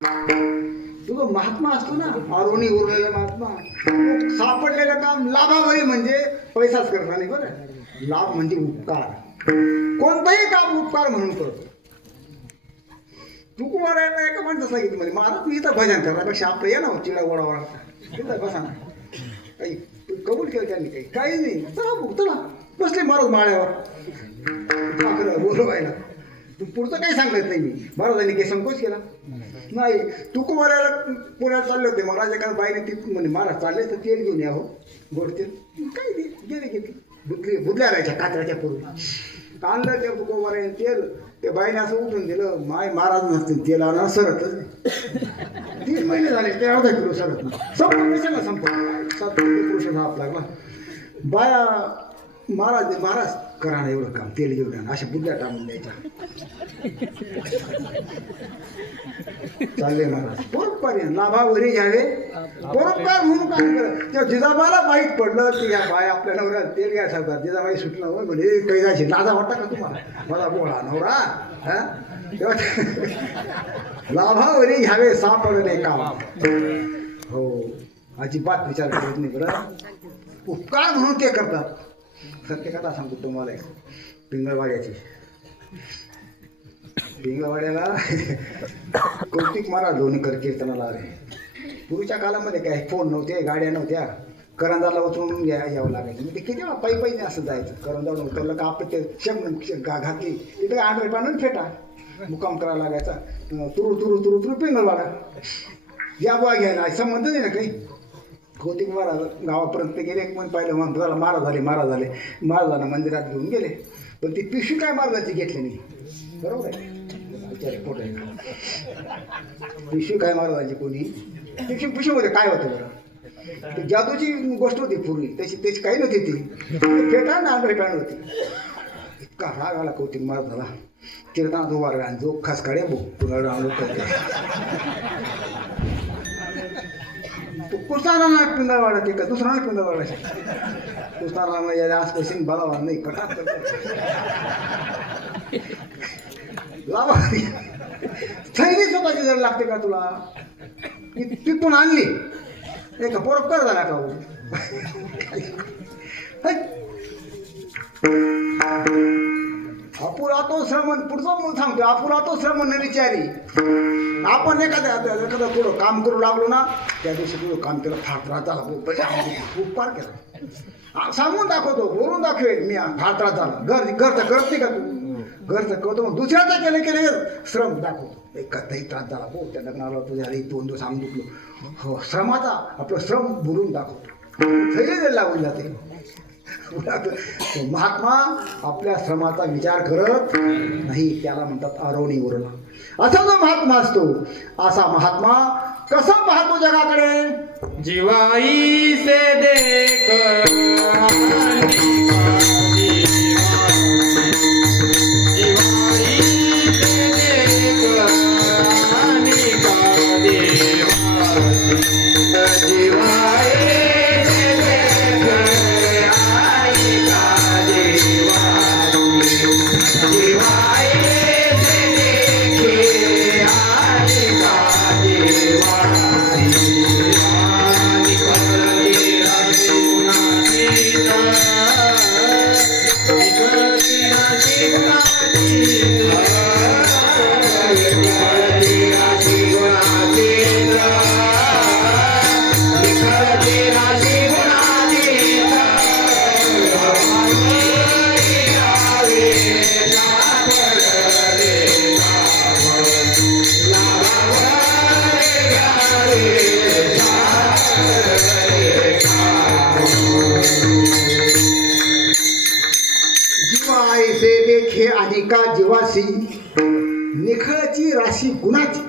तुझं महात्मा असतो ना, आरोणी उरलेला महात्मा, तो सापडलेलं काम लाभावरी म्हणजे पैसाच करता नाही बरं. लाभ म्हणजे उपकार. कोणतंही काम उपकार म्हणून करतो. तू कुमारायला एका माणसं सांगितलं म्हणजे महाराज मी इथं भजन करण्यापेक्षा आपलं या ना चिडा गोडा वाढता तिथं बसा ना. काही कबूल केलं त्यांनी काही नाही. चला बसले महाराज माळ्यावर बोलवायला. तू पुढचं काही सांगत नाही. मी महाराजांनी काही संकोच केला नाही. तू कुमारायला पुण्याला चालले होते. महाराज एका बाईने ती म्हणजे महाराज चालले तर तेल घेऊन या हो गोड तेल. काही नाही गेले घेतली बुधल्या राहायच्या कात्राच्या पूर्वी आणलं ते कुमारायने तेल. त्या बाईने असं उठून दिलं. माय महाराज नसतील तेल आणा सरतच नाही. 3 महिने झाले ते अर्धा किलो सरत नाही. संपला संपला 7 पुरुष हात लागला. बाया महाराज करा ना एवढं काम तेल घेऊन अशा बुद्ध्या टाकून द्यायच्या. चालले महाराज परोपकार लाभावरी घ्यावे परोपकार म्हणून काम करत. त्या जिजाबाला माहीत पडलं की या बाय आपल्या नवऱ्याला तेल घ्यायला सांगतात. जिजाबाई सुटलं हो म्हणजे काही जायची लाजा वाटता का तुम्हाला. मला बोळा नवरा हा लाभावरी घ्यावे सापडले काम. हो अजिबात विचार करत नाही बरं. उपकार म्हणून ते करतात. सत्य कथा सांगतो तुम्हाला. पिंगळवाड्याची पिंगळवाड्याला कौतिक महाराज लोणीकर कीर्तनाला आले. पूर्वीच्या काळामध्ये काय फोन नव्हते, गाड्या नव्हत्या. करंजाला उतरून यावं लागायचं. म्हणजे किती वेळा पायी असं जायचं. करंजावर उतरलं का आपण ते घातली तिथे आंध्र पाणून फेटा मुक्काम करायला लागायचा. तुरू पिंगळवाडा या बुवा घ्यायला संबंध नाही ना काही. कौतिक महाराज गावापर्यंत गेले. पण पाहिलं मग त्याला महाराज झाले महाराजांना मंदिरात घेऊन गेले. पण ती पिशवी काय महाराजांची घेतली नाही. बरोबर आहे विचारे पोट आहे. पिशवी काय महाराजांची कोणी पिशवीमध्ये काय होतं बरं. ती जादूची गोष्ट होती पूर्वी. त्याची काही नव्हती. ती फेटा ना आंधळे पॅन होती. इतका राग आला कौतिक महाराजाला. कीर्तनात उभा राहा आणि जो खास काढे पुन्हा रांगलो करते. कुस्ताना पिंगळवाडा ते का दुसरा नाही पिंगळवाडा. कुस्ताना या आसपासून बलावा नाही कटा लावा थैली स्वतःची जर लागते का तुला. तिथून आणली एक परोपकार झाला का. अपुरा तो श्रमण पुढचं म्हणून सांगतो. अपुरा तो श्रमण विचारी. आपण एखादं थोडं काम करू लागलो ना त्या दिवशी थोडं काम केलं फार त्रास झाला. उपकार केला सांगून दाखवतो बोलून दाखवेल मी फार त्रास झाला. घरचं करत नाही का तू. घरचं करतो दुसऱ्याचं केलं श्रम दाखवतो. एखादाही त्रास झाला हो त्या लग्नाला तुझ्या 1-2 दिवस आम्ही दुखलो. हो श्रमाचा आपलं श्रम बोलून दाखवतो. थैली लागून जाते. महात्मा आपल्या श्रमाचा विचार करत नाही. त्याला म्हणतात आरोणी उरला. असा जो महात्मा असतो असा महात्मा कसा पाहतो जगाकडे. जीवाई से देख जीवा ऐसे देखे अधिका जीवासी निखळची राशी गुणाची.